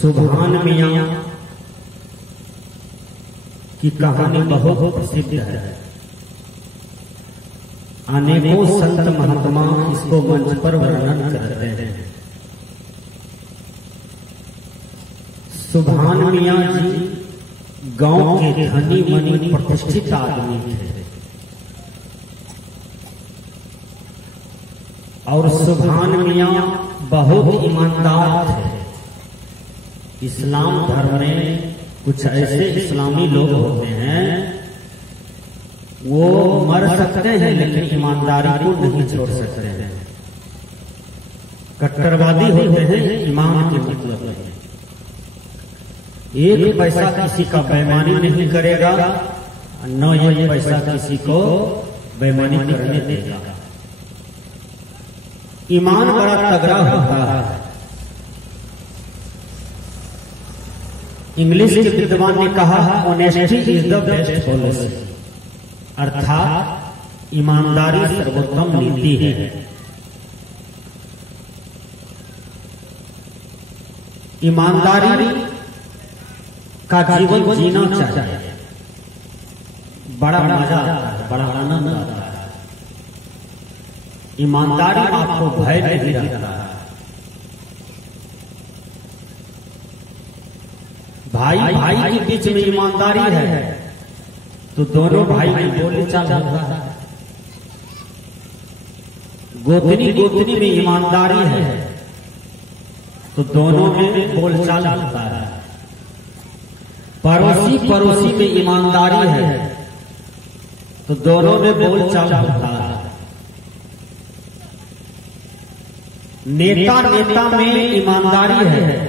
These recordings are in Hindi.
सुभान मियां की कहानी बहुत प्रसिद्ध है। अनेकों संत महात्मा इसको मंच पर वर्णन करते हैं। सुभान मियां जी गांव के धनी मनी प्रतिष्ठित आदमी थे और सुभान मियां बहुत ईमानदार थे। इस्लाम धर्म में कुछ ऐसे इस्लामी लोग होते हैं, वो मर सकते हैं लेकिन ईमानदारी को नहीं छोड़ सकते हैं। कट्टरवादी होते हैं, ईमान के मतलब है एक पैसा किसी का बेईमानी नहीं करेगा, न ये पैसा किसी को बेईमानी करने देगा। ईमान बड़ा तगड़ा होता है। इंग्लिश के विद्वान ने कहा honesty is the best policy, अर्थात ईमानदारी सर्वोत्तम नीति है। ईमानदारी का जीवन जीना चाहिए। बड़ा मजा आता है, बड़ा आनंद आता है। ईमानदारी आपको भय नहीं रहता है। भाई भाई के बीच में ईमानदारी है तो दोनों भाई में बोलचाल होता है। गोतनी गोतनी में ईमानदारी है तो दोनों में बोलचाल होता है। पड़ोसी पड़ोसी में ईमानदारी है तो दोनों में बोलचाल होता है। नेता नेता में ईमानदारी है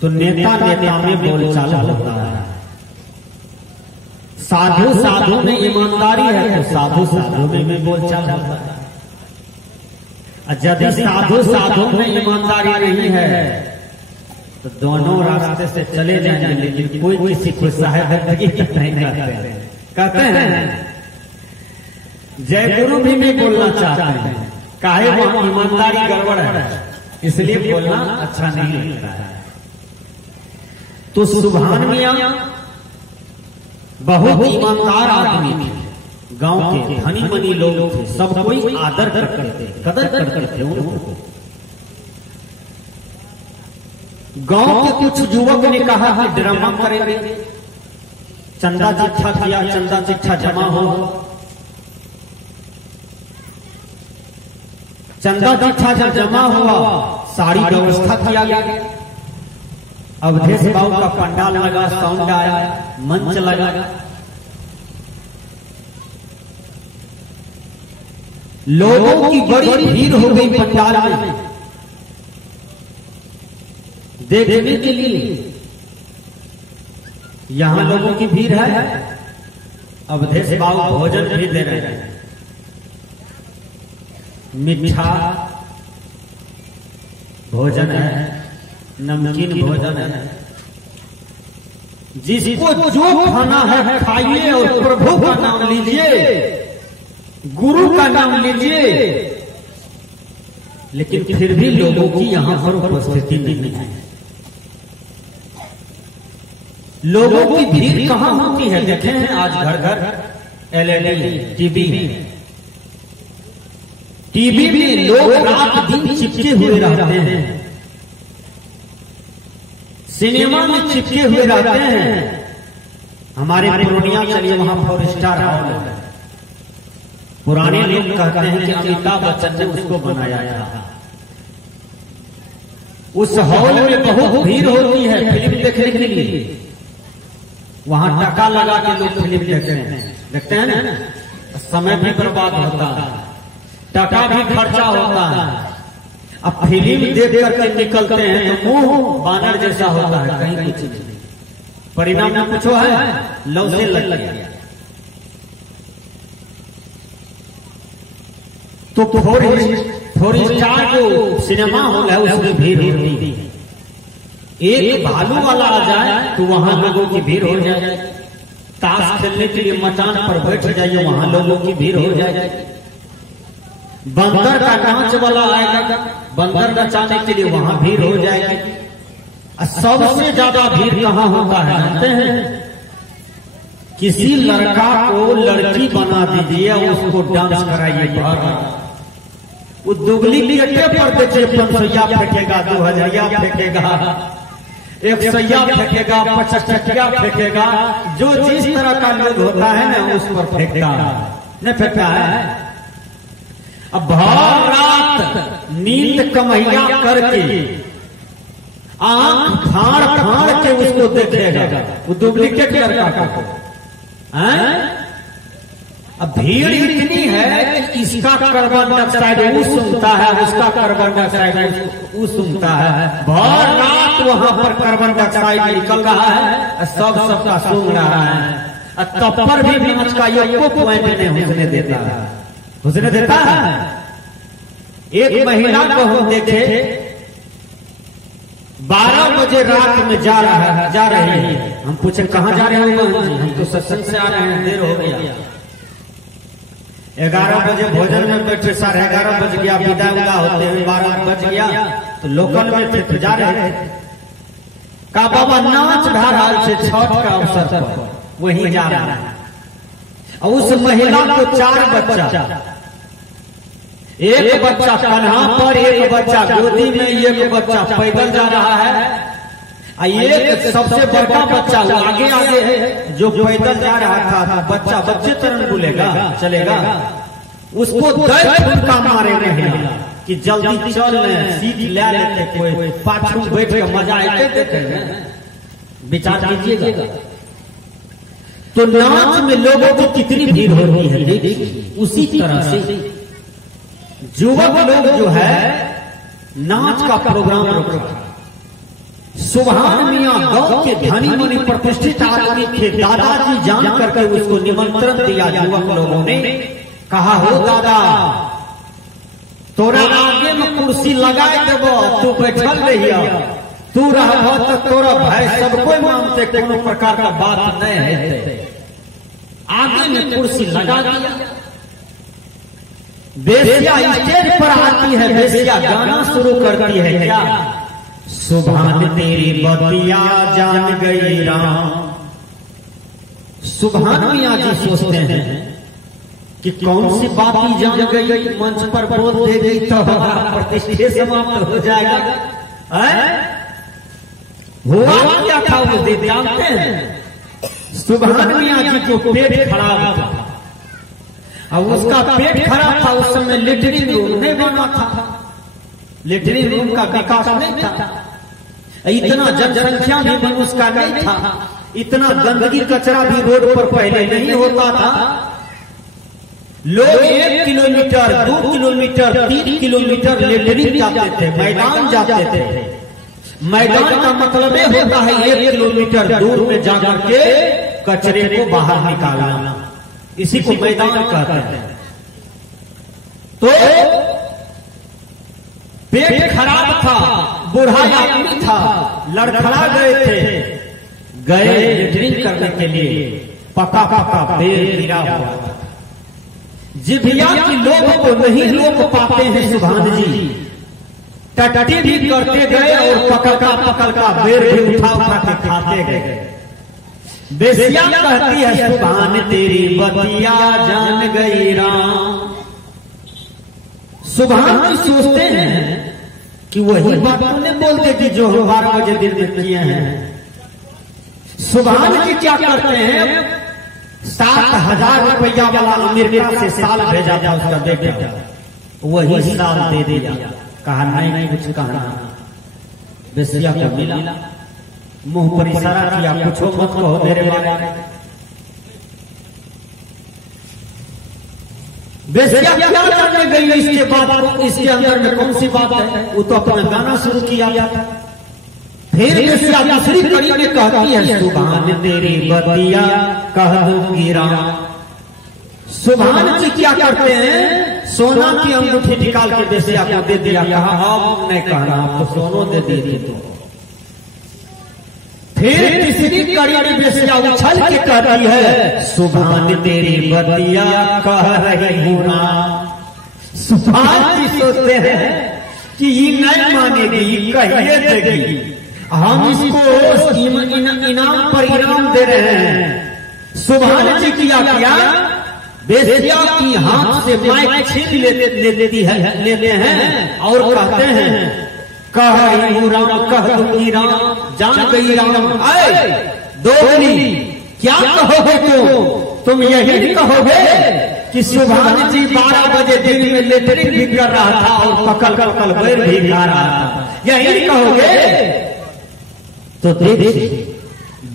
तो नेता नेता में बोलचाल होता है। साधु साधु में ईमानदारी है तो साधु साधु में बोलचाल होता है। यदि साधु साधु में ईमानदारी नहीं है तो दोनों रास्ते से चले जाएंगे, लेकिन कोई किसी को सहायता नहीं करते हैं। जय गुरु भी नहीं बोलना चाहते हैं, काहे वहां ईमानदारी गड़बड़ है, इसलिए बोलना अच्छा नहीं लगता है। तो सुभान मियां बहुत ईमानदार आदमी थे। गांव के धनी मनी लोग थे, सब कोई आदर करते थे, कदर करते थे उनको। गांव के कुछ युवक ने कहा कि ड्रामा करेंगे, चंदा चिट्ठा किया, चंदा चिट्ठा जमा हो। चंदा चिट्ठा जब जमा हुआ, सारी व्यवस्था किया गया। अवधेश बाबू का पंडाल लगा, साउंड आया, मंच लगा। लोगों की बड़ी भीड़ हो गई पंडाल में देखने के लिए। यहां लोगों की भीड़ है, अवधेश बाबू भोजन भी दे रहे हैं, मीठा भोजन है, नमकीन भोजन है। जिसको जो खाना है खाइए और प्रभु का नाम लीजिए, गुरु का नाम लीजिए। लेकिन फिर भी लोगों की यहां पर उपस्थिति नहीं है। लोगों की भीड़ कहां होती है? देखे हैं आज घर घर एलईडी टीवी में लोग रात दिन चिपके हुए रहते हैं, सिनेमा में चिपके हुए रहते हैं। हमारे पूर्णिया चलिए वहां 4 स्टार हॉल है। पुराने लोग कहते हैं कि अमिताभ बच्चन ने उसको बनाया था। उस हॉल में बहुत भीड़ होती है फिल्म देखने के लिए। वहां टका लगा के लोग फिल्म देखते हैं ना, समय भी बर्बाद होता है, टका भी खर्चा होता है। अब फिल्म देख करके निकलते हैं तो मुंह बानर जैसा होता है, कहीं कुछ नहीं। परिणाम में कुछ है, लव से लग गया। तो 4 स्टार जो सिनेमा हॉल है उसमें भीड़ होती है। एक भालू वाला आ जाए तो वहां लोगों की भीड़ हो जाए। ताश खेलने के लिए मचान पर बैठ जाइए, वहां लोगों की भीड़ हो जाए। बंदर का नाच वाला आएगा, बंदर नचाने के लिए वहां भीड़ हो जाएगी। सबसे ज्यादा भीड़ कहाँ होता है जानते हैं? किसी लड़का को लड़की बना दीजिए, उसको डांस कराइए बाहर, वो दुगली लिखते पर देखिए 500 फेंकेगा, 2000 फेंकेगा, 100 फेंकेगा, 50 फेंकेगा। जो जिस तरह का लोग होता है ना उस पर फेंकता नहीं फेंकता है। अब भर रात नींद कमैया करके आंख फाड़ फाड़ के उसको देखेगा, वो डुप्लीकेट लड़का को। अब भीड़ इतनी है कि इसका कार्बन डाइऑक्साइड वो सुनता है, उसका कार्बन डाइऑक्साइड वो सुनता है। भर रात वहां पर कार्बन डाइऑक्साइड निकल रहा है, सबका सुन रहा है। तब पर भी नाच का एको पॉइंट नहीं हुसने देता है। एक महिला को हम देखे 12 बजे रात में जा रही है। हम पूछे कहाँ जा रहे हो? हम तो सत्संग से आ रहे हैं, देर हो गया। 11 बजे भोजन में बैठे, 11:30 बज गया, विदा विदा होते हुए 12 बज गया, तो लोकल में थे तो जा रहे थे। का बाबा नाच ढा रहा है छठ का अवसर पर, वहीं जा रहा है। और उस महिला को 4 बच्चा, एक बच्चा कन्हा पर, एक बच्चा गोदी में, एक बच्चा पैदल जा रहा है। एक सबसे बड़ा बच्चा आगे आगे है जो पैदल जा रहा था। बच्चा बच्चे तरह बोलेगा चलेगा, उसको 10 फुटका मारे महिला कि जल्दी चल सीट ले लेते, कोई पाछू बैठ के मजा आते देखे। विचार कीजिएगा तो नाच में लोगों की कितनी भीड़ होती है। देखिए उसी तरह से युवक लोग जो है नाच का प्रोग्राम रखा। सुभान मियां गांव के धनी मुनि प्रतिष्ठित आदमी थे। दादाजी जान करके उसको निमंत्रण दिया। युवक लोगों ने कहा, हो दादा तोरा आगे में कुर्सी लगाए देबो, तू बैठल रहिया, तू रहबो तो तोरा भाई सबको मानते, कोनो प्रकार का बात नहीं है। आगे में कुर्सी लगा दिया। बेसिया स्टेज पर आती है, बेसिया गाना शुरू करती है। क्या सुभान तेरी बतिया जान गई राम। सुभान मियां जी सोचते हैं कि कौन सी बात ही जान गई, मंच पर बोल देगी तो प्रतिष्ठा समाप्त हो जाएगा। हुआ क्या था वो जानते हैं? सुभान मियां जी को पेट खराब था। अब उसका पेट खराब था, उस समय लेटरिन रूम नहीं बना था, लेटरिन रूम का विकास नहीं था, इतना जनसंख्या भी उसका नहीं था, इतना गंदगी कचरा भी रोड पर पहले नहीं होता था। लोग 1 किलोमीटर, 2 किलोमीटर, 3 किलोमीटर लेटरिन जाते थे, मैदान जाते थे। मैदान का मतलब होता है 1 किलोमीटर दूर में जाकर के कचरे को बाहर निकालना, इसी को मैदान कहते हैं। तो पेट खराब था, बूढ़ा आदमी था, लड़खड़ा गए लेटरिन करने के लिए। पका पेड़ गिरा हुआ था। जिभिया की लोग को नहीं रोक पाते हैं सुभान जी, टट्टी भी करते गए और पकड़ का बेर भी उठा के खाते गए। बेसिया कहती है, सुभान तेरी बतिया जान गई राम। सुभान जी सोचते हैं कि वही बात नहीं बोलते कि जो हम 12 बजे दिन में किए हैं। सुभान जी क्या करते हैं? 7,000 रुपया वाला अमेरिका से साल भेजा था उसका बेटा, वही साल दे दिया। कहा नहीं कुछ कहना। बेसिया को मिला, मुंह पर इशारा किया, पूछो मत कहो मेरे बारे में। बेसिया क्या करने गई इसके बाद? इसके अंदर में कौन सी बात है? वो तो अपना गाना शुरू किया था। फिर बेसिया दूसरी कड़ी में कहती है, सुभान तेरी बतिया कह दूंगी राम। सुभान जी क्या करते हैं? सोना की अंगूठी निकाल के बेसिया को दे दिया। कहा अब नहीं कहना, तो सोनो दे दिए। तो फिर तीसरी कड़ी में बेसिया उछल के कहती है, सुभान तेरी बतिया कह रही हूं ना। सुभान जी सोचते हैं कि ये नहीं मानेगी, ये कहिए देगी। हम इसको इनाम पर इनाम दे रहे हैं। सुभान जी किया क्या, बेसिया की हाथ से माइक छीन लेते हैं और कहते हैं कह राम कह दूंगी राम जान गई राम। आए दोगली क्या कहोगे तुम यही नहीं कहोगे कि सुभान जी 12 बजे दिन में लेटरिन भी कर रहा था और पकल बैर भी गा रहा था, यही नहीं कहोगे? तो देखिए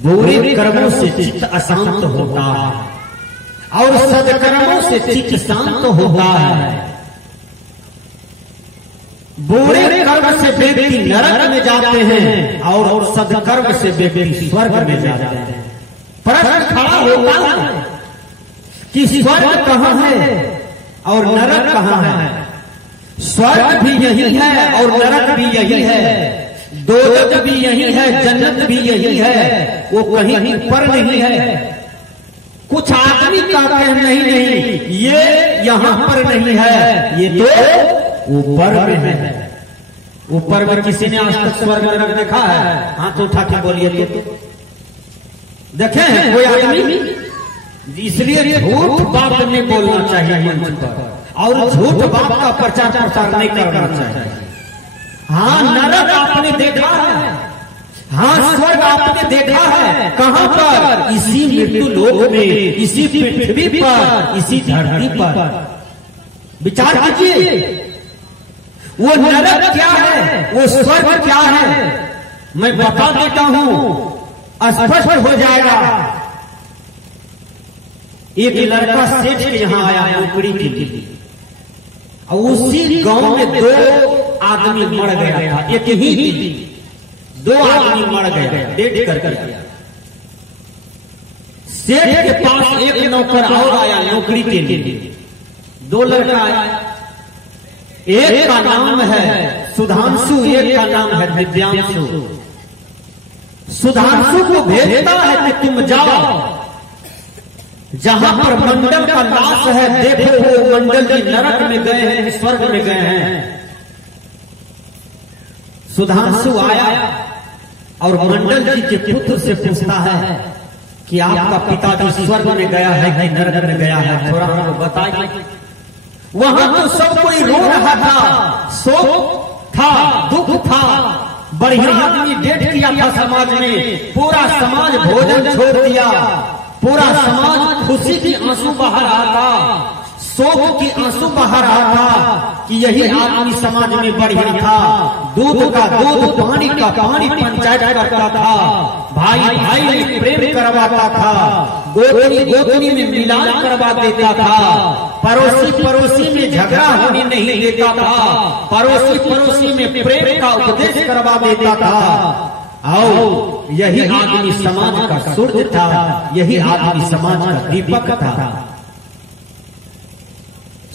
बुरे कर्मों से चित्त अशांत होता है और सदकर्मों से चित्त शांत होता है। बुरे कर्म से व्यक्ति नरक में जाते हैं और सदकर्म से व्यक्ति स्वर्ग में जाते हैं। प्रश्न खड़ा होता है कि स्वर्ग कहाँ है और नरक कहाँ है? स्वर्ग भी यही है और नरक भी यही है, दोजख भी यही है, जन्नत भी यही है, वो कहीं ऊपर नहीं है। कुछ आदमी का कह नहीं ये यहाँ पर नहीं है, ये तो ऊपर में है। ऊपर में किसी ने आज तक स्वर्ग नरक देखा है? हाथ उठा के बोलिए तो देखे हैं कोई आदमी? इसलिए झूठ बात नहीं बोलना चाहिए मंच पर और झूठ बात का प्रचार प्रसार नहीं करना चाहिए। हाँ नरक आपने देखा है, हाँ स्वर्ग आपने देखा है, कहाँ पर? इसी मृत्यु लोक में, इसी पृथ्वी पर, इसी धरती पर। विचार कीजिए वो नरक क्या है, वो स्वर्ग क्या है, मैं बता देता हूं, स्पष्ट हो जाएगा। एक लड़का सेठ के यहाँ आया नौकरी के लिए और उसी गांव में 2 आदमी मर गया था, एक ही दिन 2 आदमी मर गए डेट करके। सेठ के पास एक नौकर और आया नौकरी के लिए, 2 लड़का आया, एक का नाम है सुधांशु, एक का नाम है दिव्यांशु। सुधांशु को भेजता है कि तुम जाओ जहां पर मंडल का लाश है, देखो वो मंडल जी नरक में गए हैं, स्वर्ग में गए हैं। सुधांशु आया और मंडल जी के पुत्र से पूछता है कि आपका पिताजी स्वर्ग में गया है कि नरक में गया है, थोड़ा हमको बताइए। वहां तो सब कोई रो रहा था, शोक था, दुख था, बढ़िया आदमी डेट किया था समाज में, पूरा समाज भोजन छोड़ दिया, पूरा समाज खुशी की आंसू बहा रहा था, शोक की आंसू बहा रहा था कि यही आदमी समाज में बढ़िया था, दूध का दूध, पानी का पानी पंचायत करता था, भाई भाई में प्रेम करवाता था, गोतनी गोतनी में मिलान करवा देता था, पड़ोसी पड़ोसी में झगड़ा होने नहीं देता था, पड़ोसी पड़ोसी में प्रेम का उपदेश करवा देता था। आओ यही आदमी समाज का सूर्य था, यही आदमी समाज का दीपक था।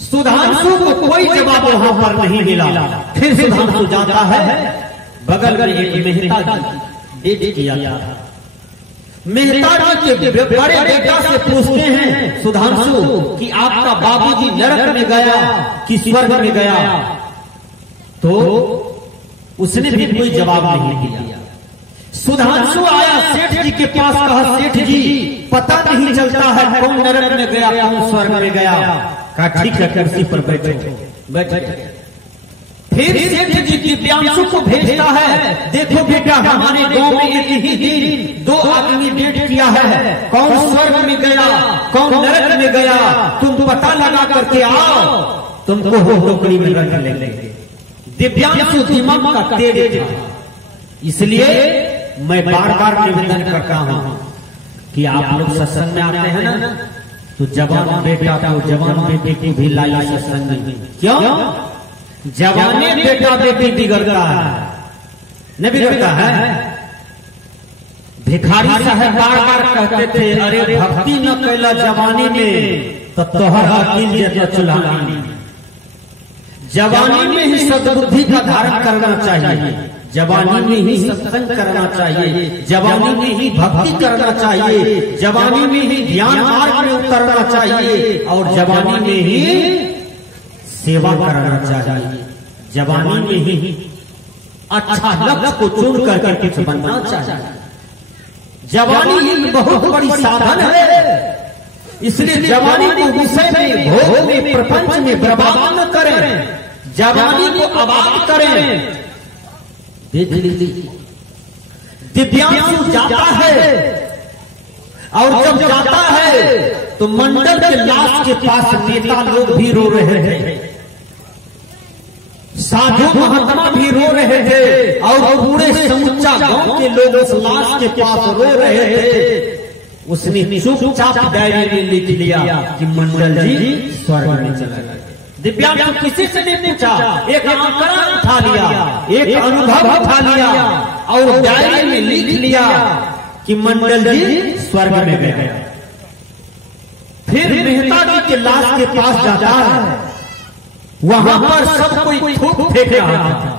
सुधांशु को कोई जवाब वहां पर नहीं मिला। फिर सुधांशु जाता है, बगल में एक मेहता जी डेट किया था, मेहता जी के बड़े बेटा से पूछते हैं सुधांशु कि आपका बाबूजी नरक में गया कि स्वर्ग में गया? तो उसने भी कोई जवाब नहीं दिया। सुधांशु आया सेठ जी के पास, कहा सेठ जी पता नहीं चलता है कौन नरक में गया कौन स्वर्ग में गया। कहा ठीक है कुर्सी पर बैठो बैठे। फिर सेठ जी दिव्यांशु को भेजता है, देखो बेटा हमारे गांव में एक ही दिन 2 आदमी डेट किया है, कौन स्वर्ग में गया कौन नरक में गया, तुम पता लगा करके आओ, तुमको हो नौकरी में रख लेंगे। दिव्यांशु दिमाग का तेज था, इसलिए मैं बार बार निवेदन करता हूं कि आप लोग सत्संग में आते हैं ना, तो जवान बेटा को जवान बेटी को भी लाइए सत्संग में। क्यों? जवाने बेटा बेटी बिगड़ता है, नहीं बिगड़ता है? भिखारी साहब बार बार कहते थे, अरे भक्ति न कैला जवानी में तो तोहर अकील जैसा चुल्हानी। जवानी में ही सद्बुद्धि का धारण करना चाहिए, जवानी में ही सत्संग करना चाहिए, जवानी में ही भक्ति करना चाहिए, जवानी में ही ध्यान मार्ग में उतरना चाहिए और जवानी में ही सेवा करना चाहिए, जवानी में ही अच्छा लक्ष्य को चुन कर कुछ बनना चाहिए। जवानी एक बहुत बड़ी साधन है, इसलिए जवानी को विषय में, भोग में, प्रपंच में बर्बाद न करें, जवानी को आबाद करें। देख लीजिए, दिव्यांशु जाता है और जब जाता है तो मंडल के लाश के पास नेता लोग भी रो रहे थे, साधु महात्मा भी रो रहे थे और पूरे समूचा गांव के लोग उस लाश के पास रो रहे थे। उसने चुपचाप डायरी में लिख लिया कि मंडल जी स्वर्ग में चला गया। दिव्यांशु किसी से नहीं पूछा, एक आंकड़ा उठा लिया, एक अनुभव उठा लिया और डायरी में लिख लिया कि मंडल जी स्वर्ग में गए। फिर मेहता जी के लाश के पास जाता है, वहां पर सब कोई थूक फेंक रहा था।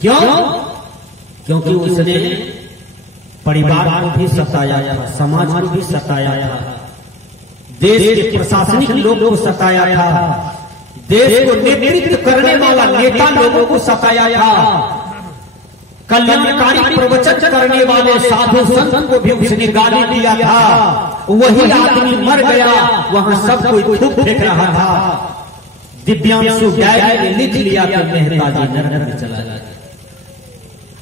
क्यों? क्योंकि उसने परिवार को भी सताया था, समाज को भी सताया था, देश के प्रशासनिक लोगों को सताया था, देश को नेतृत्व करने वाला नेता लोगों को सताया था, कल्याणकारी प्रवचन करने वाले साधु संत को भी उसने गाली दिया था। वही आदमी मर गया, वहां सब कोई थूक फेंक रहा था। दिव्यांशु डायरी में लिख लिया कि मेहता जी नरक में चला गया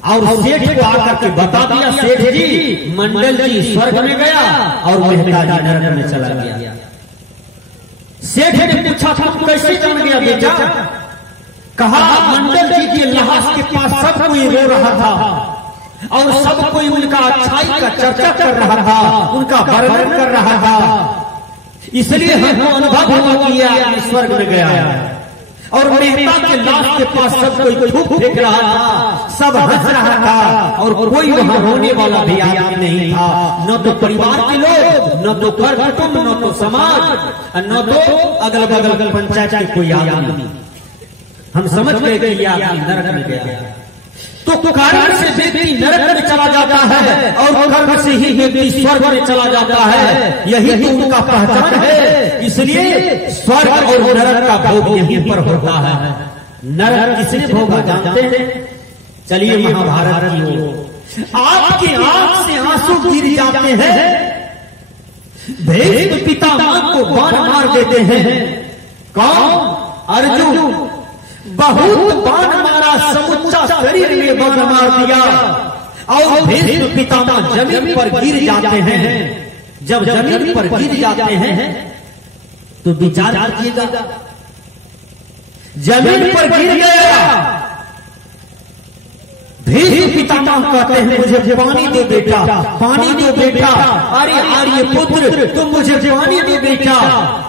और सेठ को आकर के बता दिया, सेठ जी मंडल जी स्वर्ग में गया और मेहता जी नरक में चला गया। सेठ ने पूछा, तुम कैसे जान गया बेटा? कहा, मंडल जी के लाश के पास सब कोई रो रहा था और सब कोई उनका अच्छाई का चर्चा कर रहा था, उनका वर्णन कर रहा था, इसलिए हमको अनुभव हुआ कि यह स्वर्ग में गया है। और मेहता के लाश के पास सब कोई थूक फेंक रहा था, सब हंस रहा था और कोई वहां रोने वाला भी आदमी नहीं था, न तो परिवार के लोग, न तो घर कुटुंब, न तो समाज, न तो अगल बगल पंचायत के कोई आदमी। हम समझ गए कि यह आदमी नरक में गया। तो कारण से व्यक्ति नरक में चला जाता है और कर्म से ही व्यक्ति स्वर्ग में चला जाता है, यही तो उनका पहचान है। इसलिए स्वर्ग और नरक का भोग यहीं पर होता है। नरक किसने भोगा जानते हैं? चलिए महाभारत की ओर। आपकी आंख से आंसू गिर जाते हैं, भीष्म पितामह को बाण मार देते हैं। कौन? अर्जुन। बहुत बाण मारा, समुच्चा शरीर में बाण मार दिया और भीष्म पितामह जमीन पर गिर जाते हैं। जब जमीन पर गिर जाते हैं तो विचार कीजिएगा, जमीन पर गिर गया, भीष्म पितामह कहते हैं, मुझे पानी दो बेटा, पानी दो बेटा। अरे आर्य पुत्र, तुम मुझे पानी दो बेटा।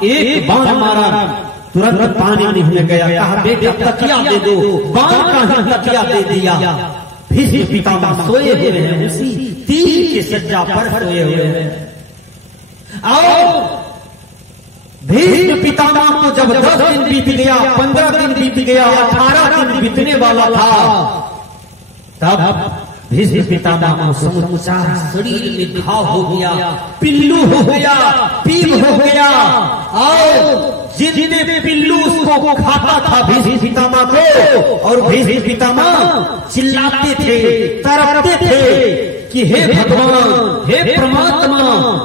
एक बाण मारा, तुरंत पानी निकल गया। कहा, बेटा तकिया दे दो, बाण का तकिया दे दिया। भीष्म पितामह सोए हुए हैं, उसी तीर के सज्जा पर सोए हुए हैं। और भीष्म पितामह को जब 10 दिन बीत गया, 15 दिन बीत गया, 18 दिन बीतने वाला था, तब भीष्म पितामह को समूचा शरीर में घाव हो गया, पिल्लू हो गया, पीप हो गया। और जितने पिल्लू उसको खाता था भीष्म पितामह को, और भीष्म पितामह चिल्लाते थे, तड़पते थे कि हे भगवान, हे परमात्मा,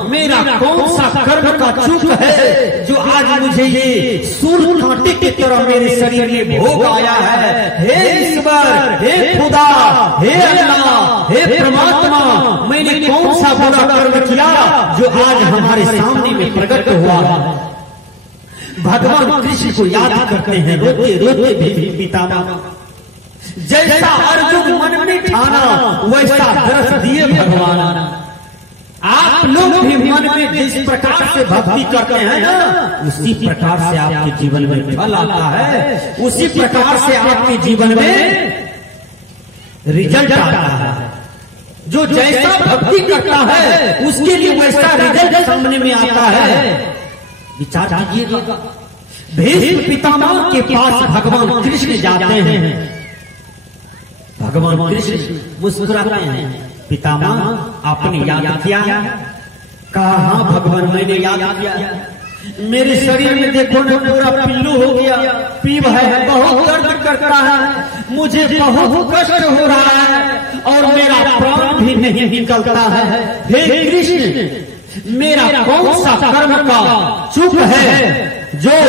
मेरा कौन सा कर्म का चूक है जो आज मुझे ये सूल कांटे की तरह मेरे शरीर में भोग आया है। हे ईश्वर, हे खुदा, हे अल्लाह, हे परमात्मा, मैंने कौन सा बुरा कर्म किया जो आज हमारे सामने में प्रकट हुआ है। भगवान कृष्ण को याद करते हैं, रोते रोते भीष्म पितामह। जैसा अर्जुन मन में ठाना वैसा दरस दिए भगवान। आप लोग भी मन में जिस प्रकार से भक्ति करते हैं ना, उसी प्रकार से आपके जीवन में फल आता है, उसी प्रकार से आपके जीवन में रिजल्ट आता है। जो जैसा भक्ति करता है उसके लिए वैसा रिजल्ट सामने में आता है। विचार कीजिएगा, भीष्म पितामह के पास भगवान कृष्ण जाते हैं। भगवान कृष्ण मुस्कुराते हैं, पितामह आपने याद किया? कहा, हाँ भगवान मैंने याद किया। मेरे शरीर में देखो ना पूरा पिल्लू हो गया, पीप है, बहुत दर्द करता है, मुझे बहुत कष्ट हो रहा है और मेरा प्राण भी नहीं निकलता है। हे कृष्ण, मेरा कौन सा कर्म का चूक है जो